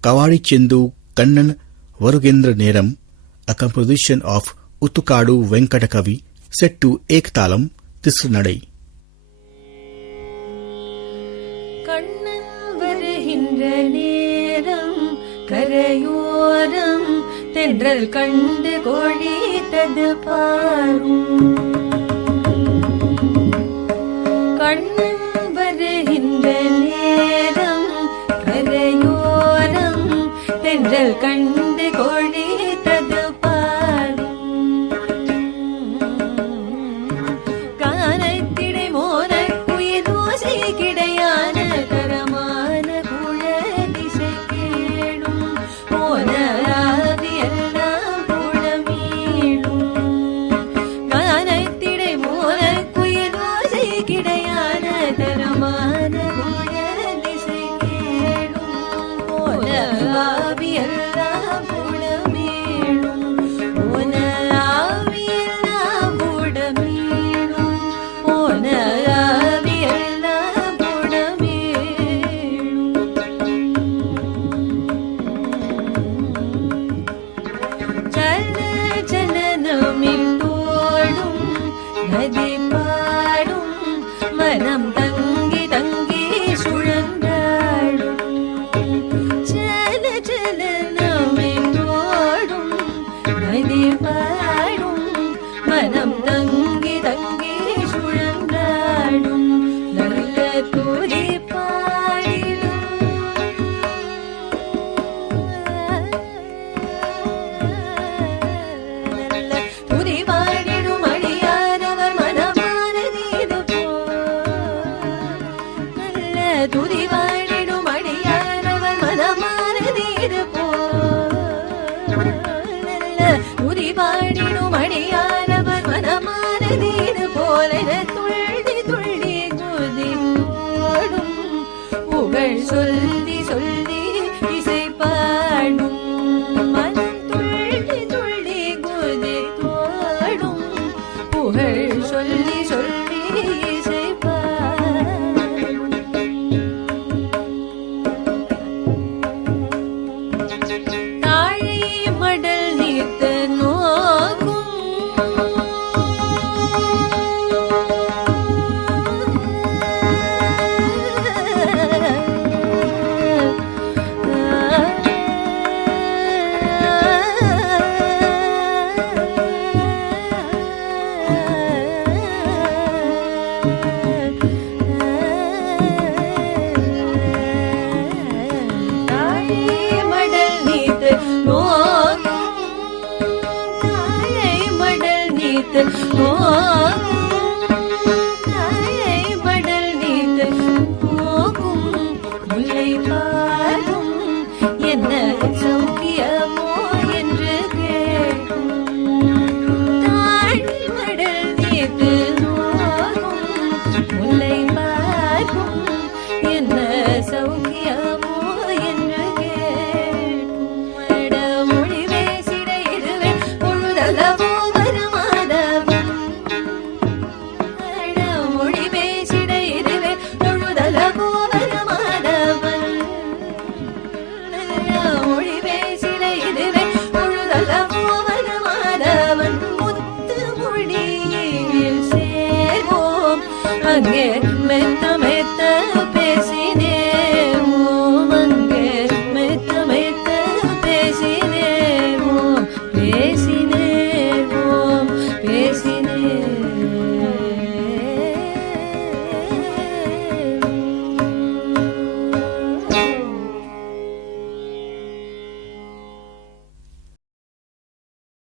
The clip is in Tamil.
Kawadi Chendu Kannan Varugendra Neram, a composition of Uttukadu Venkatakavi, set to Ektalam Tisranadai. Kannan Varugindra Neram Karayoram Tendral Kandu Koditadu Parum. Kannan Varugindra Neram Karayoram Tendral Kandu Koditadu Parum. Kanatthide Morakkuil Osai Kidayana Taramana Kuladisai Kelum Pona Aviyellam Pudamilum. Kanatthide Morakkuil Osai Kidayana Taramana Kuladisai Kelum Pona Aviyellam Pudamilum. Pona Aviyellam Pudamilum. Pona Aviyellam Pudamilum. Chala Chalanamiltodum Nadi Paadum Manam Tangi Tangi Suழன்றாடும். Chala Chalanamiltodum Nadi Paadum Manam Tangi Tangi Suழன்றாடும். நல்ல துதி பாடிடும் நல்ல துதி பாடிடும் அடியாரவர் மனமானதீது போல். நல்ல துதி பாடிடும் அடியாரவர் மனமானதீது போல். நல்ல துதி பாடிடும் அடியாரவர் மனமானதீது போல துள்ளி துள்ளி குதித்தோடும் புகழ் சொல்லி சொல்லி இசை பாடும். மனம் துள்ளி துள்ளி குதித்தோடும் புகழ் சொல்லி சொல்லி இசை பாடும். தாழை மடல் நீத்து நோக்கும் தாழை மடல் நீத்து நோக்கும். தாழை மடல் நீத்து நோக்கும். தாழை மடல் நீத்து நோக்கும். முல்லை பார்க்கும் என்ன சௌக்கியமோ என்று கேட்கும். தாழை மடல் நீத்து நோக்கும். முல்லை பார்க்கும் என்ன சௌக்கியமோ என்று கேட்கும். மொழி பேசிட இதுவே பொழுதல்லவோ வருமாதவன். மொழி பேசிட இதுவே பொழுதல்லவோ வருமாதவன். மொழி பேசிட இதுவே பொழுதல்லவோ வருமாதவன். முத்து மொழியில் சேர்வோம் அங்கே